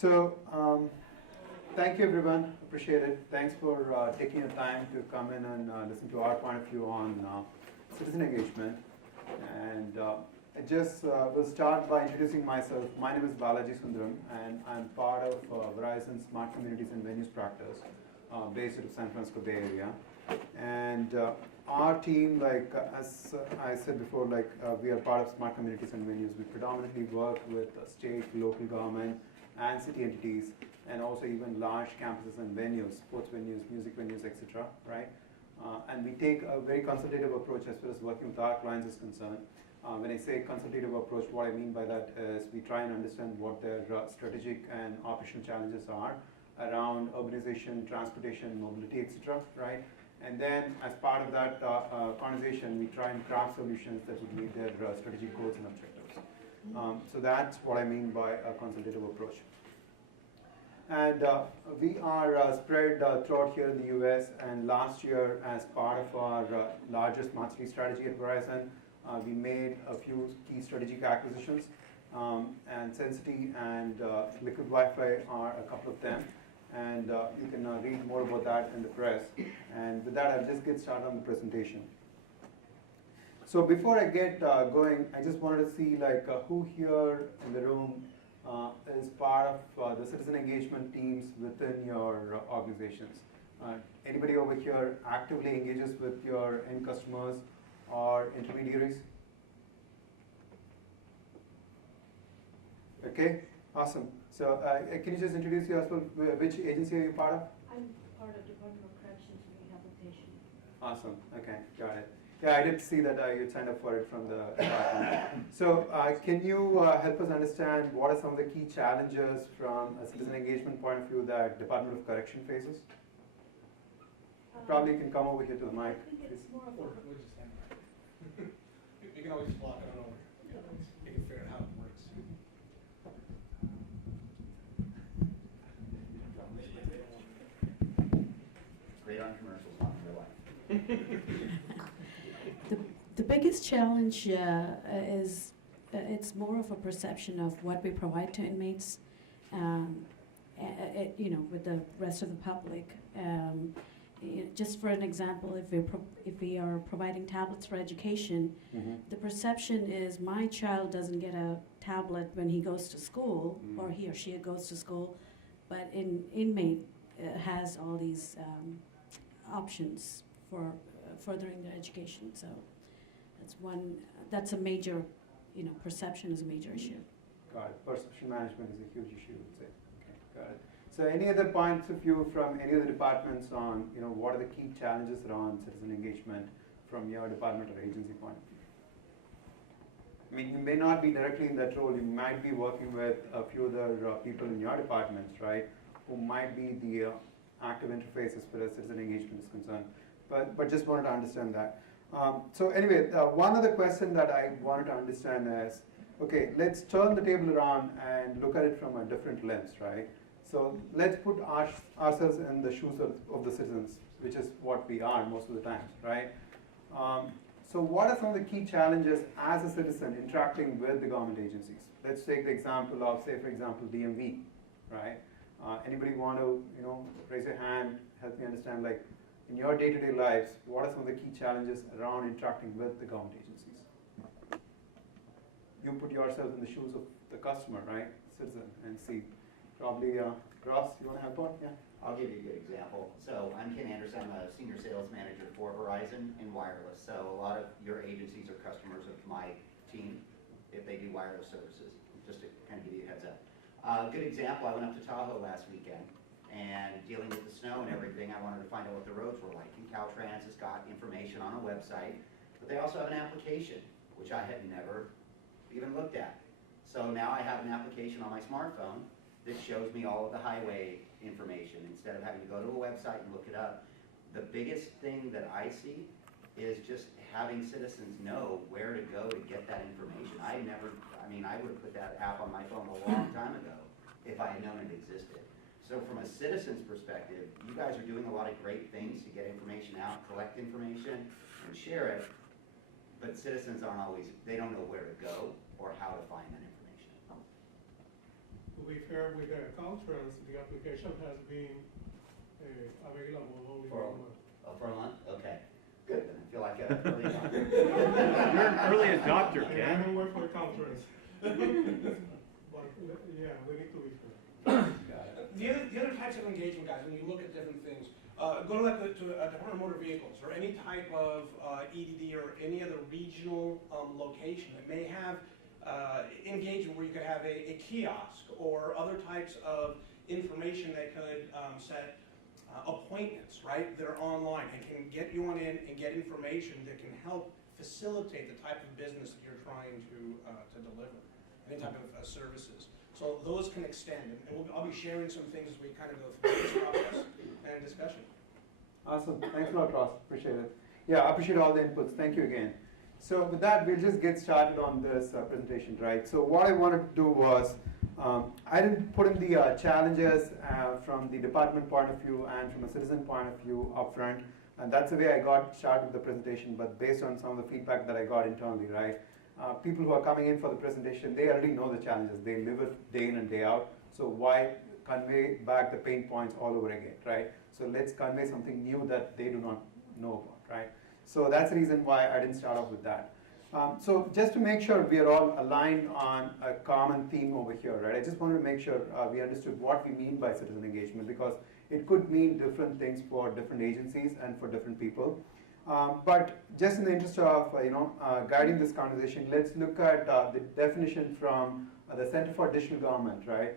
Thank you everyone, appreciate it. Thanks for taking your time to come in and listen to our point of view on citizen engagement. And I just will start by introducing myself. My name is Balaji Sundaram, and I'm part of Verizon Smart Communities and Venues practice based out of San Francisco Bay Area. And our team, as I said before, we are part of Smart Communities and Venues. We predominantly work with state, local government, and city entities, and also even large campuses and venues, sports venues, music venues, etc. Right? And we take a very consultative approach as far as working with our clients is concerned. When I say consultative approach, what I mean by that is we try and understand what their strategic and operational challenges are around urbanization, transportation, mobility, etc. Right? And then, as part of that conversation, we try and craft solutions that would meet their strategic goals and objectives. So that's what I mean by a consultative approach. And we are spread throughout here in the US, and last year, as part of our larger smart city strategy at Verizon, we made a few key strategic acquisitions, and Sensity and Liquid Wi-Fi are a couple of them. And you can read more about that in the press. And with that, I'll just get started on the presentation. So before I get going, I just wanted to see who here in the room is part of the citizen engagement teams within your organizations. Anybody over here actively engages with your end customers or intermediaries? Okay, awesome. So can you just introduce yourself? Which agency are you part of? I'm part of Department of Corrections and Rehabilitation. Awesome. Okay, got it. Yeah, I did see that you signed up for it from the department. So can you help us understand what are some of the key challenges from a citizen engagement point of view that Department of Correction faces? Probably you can come over here to the mic. I think it's more of a... We'll just stand by. You can always just walk it on over. You can figure out how it works. Great on commercials, not in real life. The biggest challenge is it's more of a perception of what we provide to inmates, with the rest of the public. Just for an example, if we are providing tablets for education, the perception is my child doesn't get a tablet when he goes to school, or he or she goes to school, but an inmate has all these options for furthering their education. So that's a major, perception is a major issue. Got it. Perception management is a huge issue, I would say. Okay, got it. So any other points of view from any of the departments on, what are the key challenges around citizen engagement from your department or agency point of view? I mean, you may not be directly in that role. You might be working with a few other people in your departments, right, who might be the active interface as far as citizen engagement is concerned. But just wanted to understand that. So anyway, one other question that I wanted to understand is, okay, let's turn the table around and look at it from a different lens, right? So let's put ourselves in the shoes of the citizens, which is what we are most of the time, right? So what are some of the key challenges as a citizen interacting with the government agencies? Let's take the example of, say, for example, DMV, right? Anybody want to, raise your hand, help me understand, in your day-to-day lives, what are some of the key challenges around interacting with the government agencies? You put yourself in the shoes of the customer, right, citizen, and see. Probably, Ross, you want to help out? Yeah. I'll give you a good example. So I'm Ken Anderson. I'm a senior sales manager for Verizon in wireless. So a lot of your agencies are customers of my team if they do wireless services, just to kind of give you a heads up. A good example, I went up to Tahoe last weekend, and dealing with the snow and everything, I wanted to find out what the roads were like. And Caltrans has got information on a website, but they also have an application, which I had never even looked at. So now I have an application on my smartphone that shows me all of the highway information instead of having to go to a website and look it up. The biggest thing that I see is just having citizens know where to go to get that information. I would have put that app on my phone a long time ago if I had known it existed. So from a citizen's perspective, you guys are doing a lot of great things to get information out, collect information, and share it, but citizens aren't always, they don't know where to go or how to find that information. To be fair with the conference, the application has been available only For for a month. For a month? Okay, good, then I feel like a early adopter. You're an early adopter, I Ken. haven't worked for a conference. But, yeah, we need to be fair. The other types of engagement, guys, when you look at different things, go to like to Department of Motor Vehicles or any type of EDD or any other regional location that may have engagement where you could have a kiosk or other types of information that could set appointments, right, that are online and can get you on in and get information that can help facilitate the type of business that you're trying to deliver, any type of services. So those can extend, and I'll be sharing some things as we kind of go through this process and discussion. Awesome. Thanks a lot, Ross. Appreciate it. Yeah, I appreciate all the inputs. Thank you again. So with that, we'll just get started on this presentation, right? So what I wanted to do was, I didn't put in the challenges from the department point of view and from a citizen point of view up front, and that's the way I got started with the presentation, but based on some of the feedback that I got internally, right? People who are coming in for the presentation, they already know the challenges. They live it day in and day out. So why convey back the pain points all over again, right? So let's convey something new that they do not know about, right? So that's the reason why I didn't start off with that. So just to make sure we are all aligned on a common theme over here, right? I just wanted to make sure we understood what we mean by citizen engagement, because it could mean different things for different agencies and for different people. But just in the interest of guiding this conversation, let's look at the definition from the Center for Digital Government, right?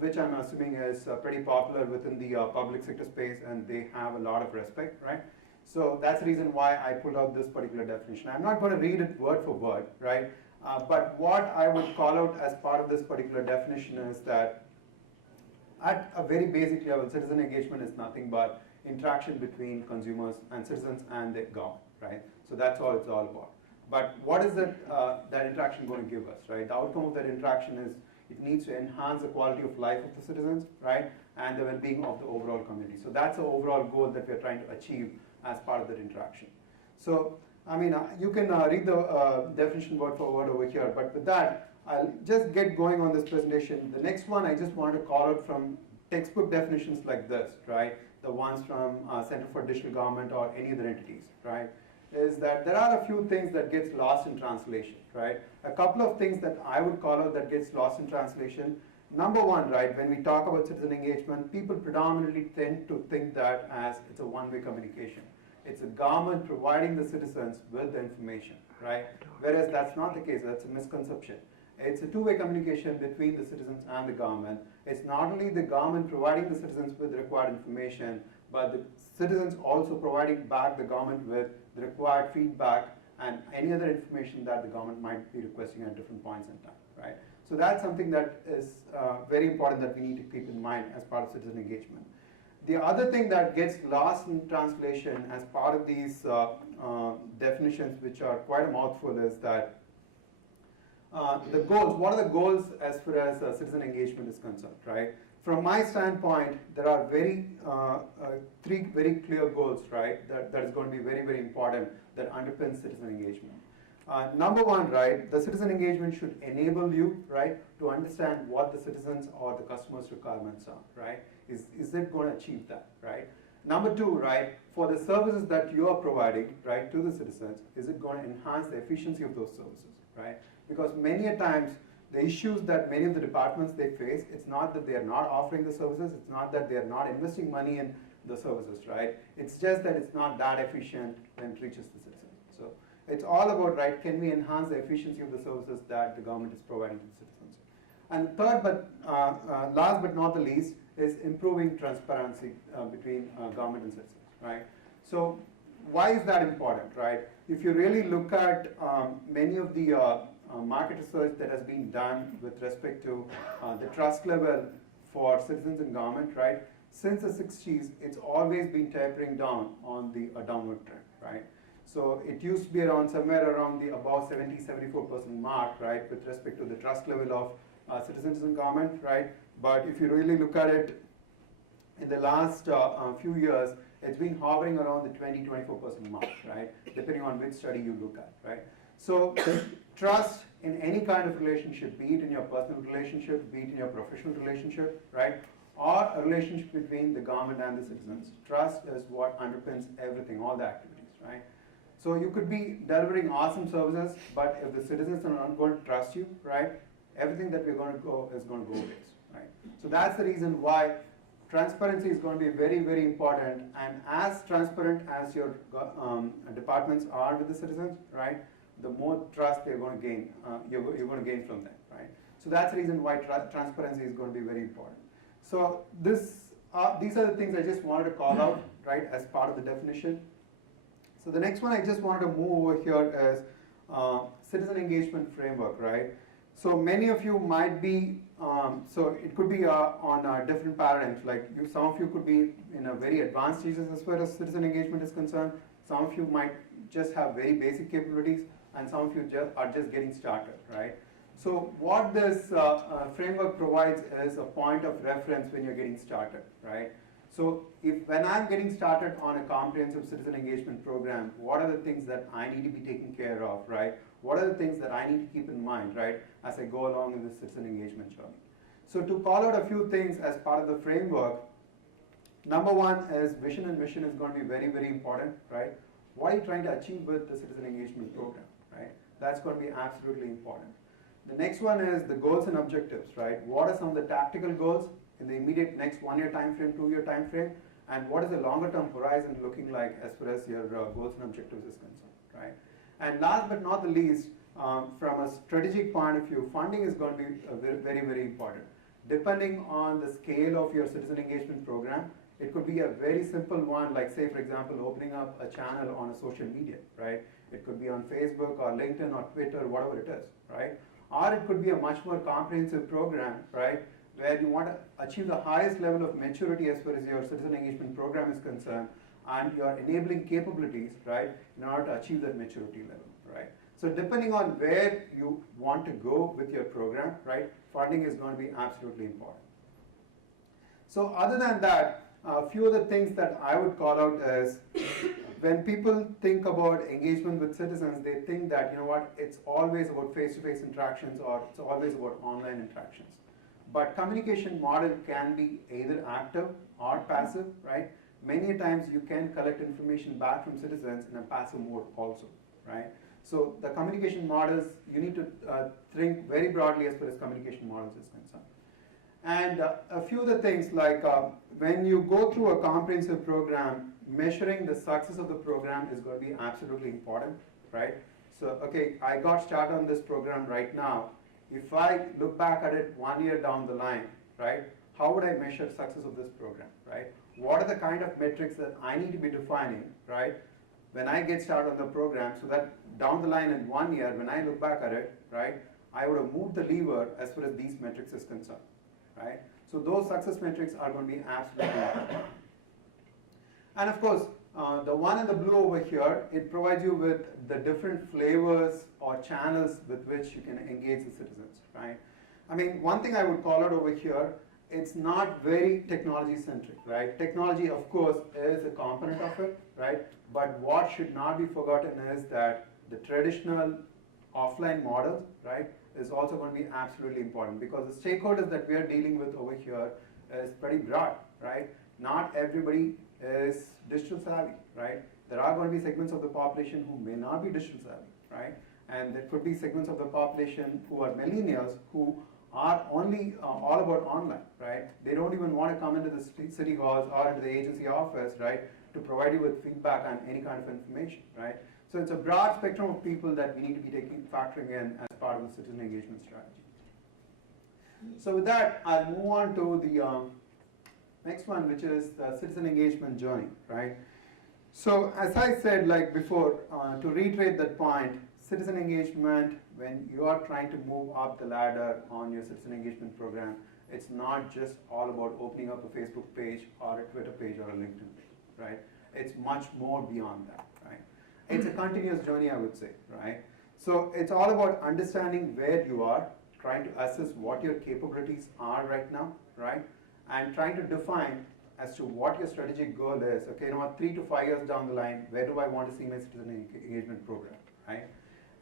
Which I'm assuming is pretty popular within the public sector space, and they have a lot of respect, right? So that's the reason why I pulled out this particular definition. I'm not going to read it word for word, right? But what I would call out as part of this particular definition is that at a very basic level, citizen engagement is nothing but interaction between consumers and citizens and the government, right? So that's all it's all about. But what is that interaction going to give us, right? The outcome of that interaction is it needs to enhance the quality of life of the citizens, right? And the well-being of the overall community. So that's the overall goal that we're trying to achieve as part of that interaction. So, I mean, you can read the definition word for word over here, but with that, I'll just get going on this presentation. The next one I just want to call out from textbook definitions like this, right? The ones from Center for Digital Government or any other entities, right? Is that there are a few things that gets lost in translation, right? A couple of things that I would call out that gets lost in translation. Number one, right, when we talk about citizen engagement, people predominantly tend to think that as it's a one-way communication. It's a government providing the citizens with the information, right? Whereas that's not the case, that's a misconception. It's a two-way communication between the citizens and the government. It's not only the government providing the citizens with the required information, but the citizens also providing back the government with the required feedback and any other information that the government might be requesting at different points in time, right? So that's something that is very important that we need to keep in mind as part of citizen engagement. The other thing that gets lost in translation as part of these definitions, which are quite a mouthful, is that the goals. What are the goals as far as citizen engagement is concerned, right? From my standpoint, there are three very clear goals, right? That is going to be very, very important that underpins citizen engagement. Number one, right, the citizen engagement should enable you, right, to understand what the citizens or the customers' requirements are, right? Is it going to achieve that, right? Number two, right, for the services that you are providing, right, to the citizens, is it going to enhance the efficiency of those services, right? Because many a times, the issues that many of the departments they face, it's not that they are not offering the services, it's not that they are not investing money in the services, right? It's just that it's not that efficient when it reaches the citizens. So it's all about, right, can we enhance the efficiency of the services that the government is providing to the citizens? And third, but last but not the least, is improving transparency between government and citizens, right? So why is that important, right? If you really look at many of the market research that has been done with respect to the trust level for citizens in government, right? Since the 60s, it's always been tapering down on the downward trend, right? So it used to be around somewhere around the above 70-74% mark, right, with respect to the trust level of citizens in government, right? But if you really look at it, in the last few years, it's been hovering around the 20-24% mark, right? Depending on which study you look at, right? So trust in any kind of relationship, be it in your personal relationship, be it in your professional relationship, right? Or a relationship between the government and the citizens. Trust is what underpins everything, all the activities, right? So you could be delivering awesome services, but if the citizens are not going to trust you, right, everything that we're going to go is going to go waste, right? So that's the reason why transparency is going to be very, very important, and as transparent as your departments are with the citizens, right, the more trust they're going to gain, you're going to gain from them, right? So that's the reason why transparency is going to be very important. So these are the things I just wanted to call out, right, as part of the definition. So the next one I just wanted to move over here is citizen engagement framework, right? So many of you might be, so it could be on different paradigms, like some of you could be in a very advanced stages as far as citizen engagement is concerned. Some of you might just have very basic capabilities, and some of you are just getting started, right? So what this framework provides is a point of reference when you're getting started, right? So when I'm getting started on a comprehensive citizen engagement program, what are the things that I need to be taking care of, right? What are the things that I need to keep in mind, right, as I go along in this citizen engagement journey? So to call out a few things as part of the framework, number one is vision and mission is going to be very, very important, right? What are you trying to achieve with the citizen engagement program, right? That's going to be absolutely important. The next one is the goals and objectives, right? What are some of the tactical goals in the immediate next 1 year time frame, 2 year time frame, and what is the longer term horizon looking like as far as your goals and objectives is concerned, right? And last but not the least, from a strategic point of view, funding is going to be very, very important. Depending on the scale of your citizen engagement program, it could be a very simple one, like say for example, opening up a channel on a social media, right? It could be on Facebook or LinkedIn or Twitter, whatever it is, right? Or it could be a much more comprehensive program, right, where you want to achieve the highest level of maturity as far as your citizen engagement program is concerned, and your enabling capabilities, right, in order to achieve that maturity level, right? So depending on where you want to go with your program, right, funding is going to be absolutely important. So other than that, a few of the things that I would call out is, when people think about engagement with citizens, they think that, you know what, it's always about face-to-face interactions or it's always about online interactions. But communication model can be either active or passive, right? Many times you can collect information back from citizens in a passive mode also, right? So the communication models, you need to think very broadly as far as communication models is concerned. And a few of the things like when you go through a comprehensive program, measuring the success of the program is going to be absolutely important, right? So, okay, I got started on this program right now. If I look back at it 1 year down the line, right, how would I measure success of this program, right? What are the kind of metrics that I need to be defining, right, when I get started on the program, so that down the line in 1 year, when I look back at it, right, I would have moved the lever as far as these metrics is concerned, right? So those success metrics are going to be absolutely important. And of course, the one in the blue over here, it provides you with the different flavors or channels with which you can engage the citizens, right? I mean, one thing I would call out over here, it's not very technology centric, right? Technology, of course, is a component of it, right? But what should not be forgotten is that the traditional offline model, right, is also going to be absolutely important, because the stakeholders that we are dealing with over here is pretty broad, right? Not everybody is digital savvy, right? There are going to be segments of the population who may not be digital savvy, right? And there could be segments of the population who are millennials who are only all about online, right? They don't even want to come into the city halls or into the agency office, right, to provide you with feedback on any kind of information, right? So it's a broad spectrum of people that we need to be factoring in as part of the citizen engagement strategy. So with that, I'll move on to the next one, which is the citizen engagement journey, right? So as I said, like before, to reiterate that point, citizen engagement, when you are trying to move up the ladder on your citizen engagement program, it's not just all about opening up a Facebook page or a Twitter page or a LinkedIn page, right? It's much more beyond that, right? It's a continuous journey, I would say, right? So it's all about understanding where you are, trying to assess what your capabilities are right now, right? And trying to define as to what your strategic goal is. Okay, you know what, 3 to 5 years down the line, where do I want to see my citizen engagement program, right?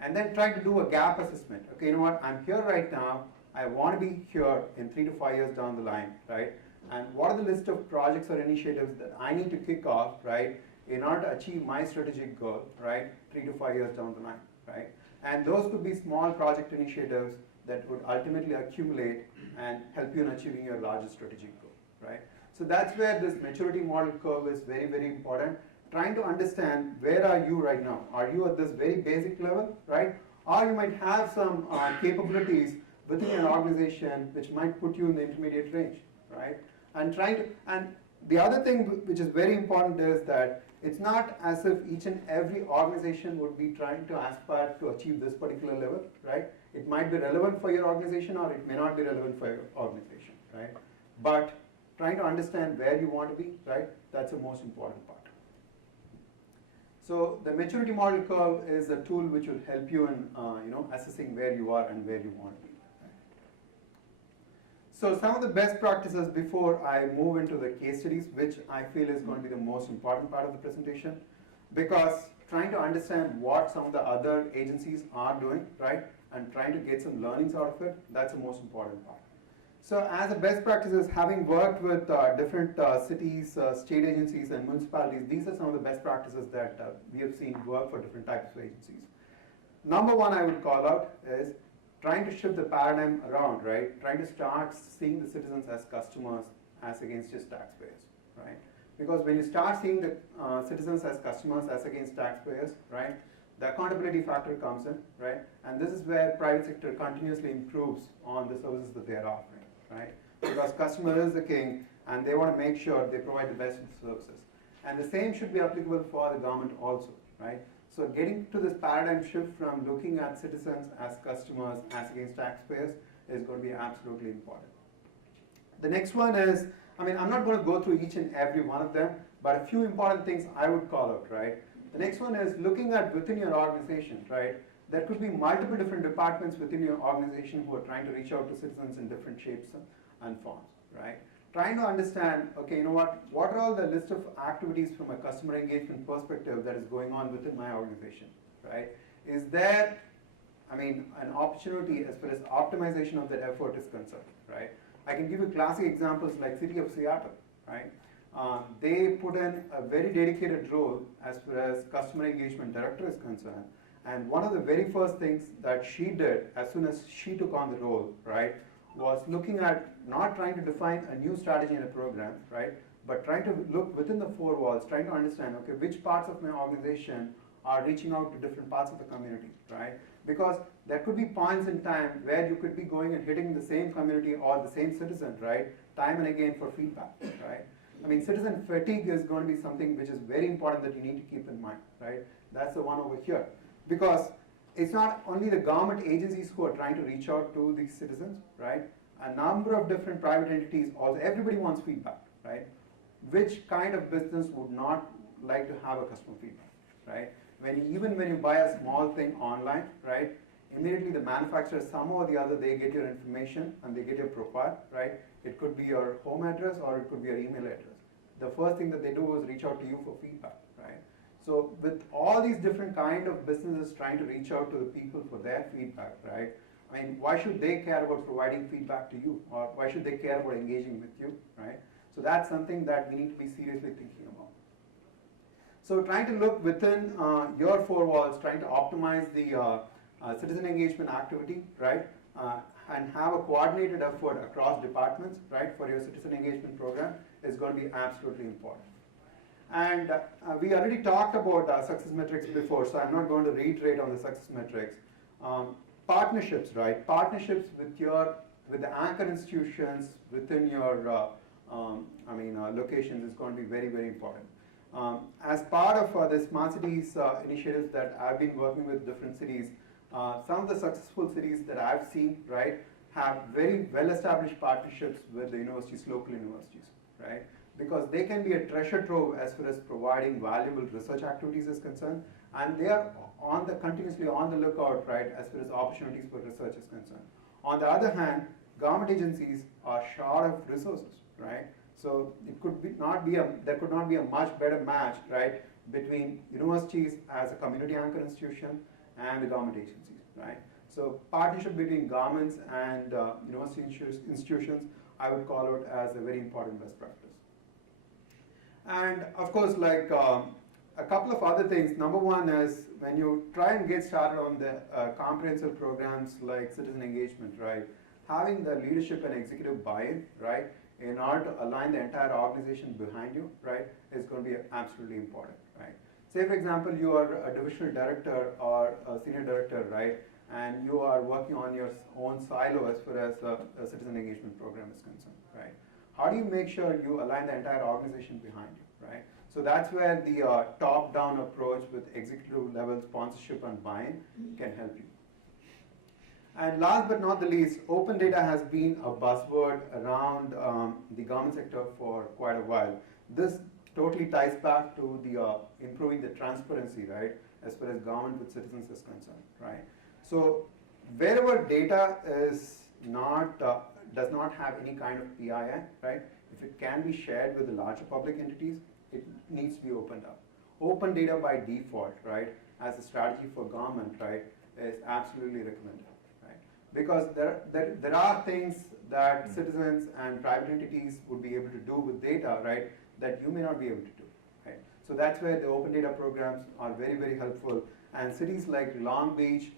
and then try to do a gap assessment. Okay, you know what, I'm here right now, I want to be here in 3 to 5 years down the line, right? And what are the list of projects or initiatives that I need to kick off, right, in order to achieve my strategic goal, right, 3 to 5 years down the line, right? And those could be small project initiatives that would ultimately accumulate and help you in achieving your larger strategic goal, right? So that's where this maturity model curve is very, very important. Trying to understand where are you right now. Are you at this very basic level, right? Or you might have some capabilities within an organization which might put you in the intermediate range, right? And the other thing which is very important is that it's not as if each and every organization would be trying to aspire to achieve this particular level, right? It might be relevant for your organization or it may not be relevant for your organization, right? But trying to understand where you want to be, right? That's the most important part. So the maturity model curve is a tool which will help you in assessing where you are and where you want to be. So some of the best practices before I move into the case studies, which I feel is going to be the most important part of the presentation, because trying to understand what some of the other agencies are doing, right, and trying to get some learnings out of it, that's the most important part. So as a best practices, having worked with different cities, state agencies, and municipalities, these are some of the best practices that we have seen work for different types of agencies. Number one I would call out is trying to shift the paradigm around, right? Trying to start seeing the citizens as customers as against just taxpayers, right? Because when you start seeing the citizens as customers as against taxpayers, right, the accountability factor comes in, right? And this is where private sector continuously improves on the services that they are offering, right? Because customer is the king and they want to make sure they provide the best services. And the same should be applicable for the government also, right? So getting to this paradigm shift from looking at citizens as customers as against taxpayers is going to be absolutely important. The next one is, I'm not going to go through each and every one of them, but a few important things I would call out, right? The next one is looking at within your organization, right? There could be multiple different departments within your organization who are trying to reach out to citizens in different shapes and forms, right? Trying to understand, okay, you know what are all the list of activities from a customer engagement perspective that is going on within my organization, right? Is there, an opportunity as far as optimization of that effort is concerned, right? I can give you classic examples like City of Seattle, right? They put in a very dedicated role as far as customer engagement director is concerned. And one of the very first things that she did as soon as she took on the role, right, was looking at not trying to define a new strategy in a program, right, but trying to look within the four walls, trying to understand, okay, which parts of my organization are reaching out to different parts of the community, right? Because there could be points in time where you could be going and hitting the same community or the same citizen, right, time and again for feedback, right? Citizen fatigue is going to be something which is very important that you need to keep in mind, right? That's the one over here. Because it's not only the government agencies who are trying to reach out to these citizens, right? A number of different private entities also, everybody wants feedback, right? Which kind of business would not like to have a customer feedback, right? Even when you buy a small thing online, right? Immediately the manufacturer, somehow or the other, they get your information and they get your profile, right? It could be your home address or it could be your email address. The first thing that they do is reach out to you for feedback, right? So with all these different kind of businesses trying to reach out to the people for their feedback, right? Why should they care about providing feedback to you? Or why should they care about engaging with you, right? So that's something that we need to be seriously thinking about. So trying to look within your four walls, trying to optimize the citizen engagement activity, right? And have a coordinated effort across departments, right, for your citizen engagement program is going to be absolutely important. And we already talked about success metrics before, so I'm not going to reiterate on the success metrics. Partnerships, right? Partnerships with the anchor institutions within your locations is going to be very, very important. As part of the smart cities initiatives that I've been working with different cities, some of the successful cities that I've seen, right, have very well-established partnerships with the universities, local universities, right? Because they can be a treasure trove as far as providing valuable research activities is concerned, and they are continuously on the lookout, right, as far as opportunities for research is concerned. On the other hand, government agencies are short of resources, right? So it could not be a much better match, right, between universities as a community anchor institution and the government agencies, right? So partnership between governments and university institutions, I would call it as a very important best practice. And of course, like a couple of other things. Number one is when you try and get started on the comprehensive programs like citizen engagement, right? Having the leadership and executive buy-in, right, in order to align the entire organization behind you, right, is going to be absolutely important, right? Say, for example, you are a divisional director or a senior director, right, and you are working on your own silo as far as a citizen engagement program is concerned, right? How do you make sure you align the entire organization behind you, right? So that's where the top-down approach with executive level sponsorship and buy-in can help you. And last but not the least, open data has been a buzzword around the government sector for quite a while. This totally ties back to the improving the transparency, right, as far as government with citizens is concerned, right? So wherever data is not, does not have any kind of PII, right, if it can be shared with the larger public entities, it needs to be opened up. Open data by default, right, as a strategy for government, right, is absolutely recommended. Because there are things that citizens and private entities would be able to do with data, right, that you may not be able to do, right? So that's where the open data programs are very, very helpful. And cities like Long Beach,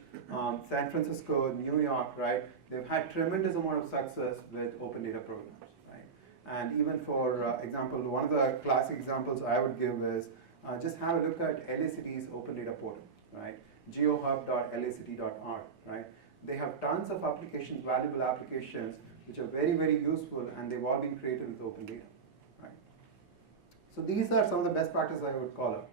San Francisco, New York, right, they've had tremendous amount of success with open data programs, right? And even for example, one of the classic examples I would give is just have a look at LA City's open data portal, right? geohub.lacity.org, right? They have tons of applications, valuable applications, which are very, very useful, and they've all been created with open data, right? So these are some of the best practices I would call out.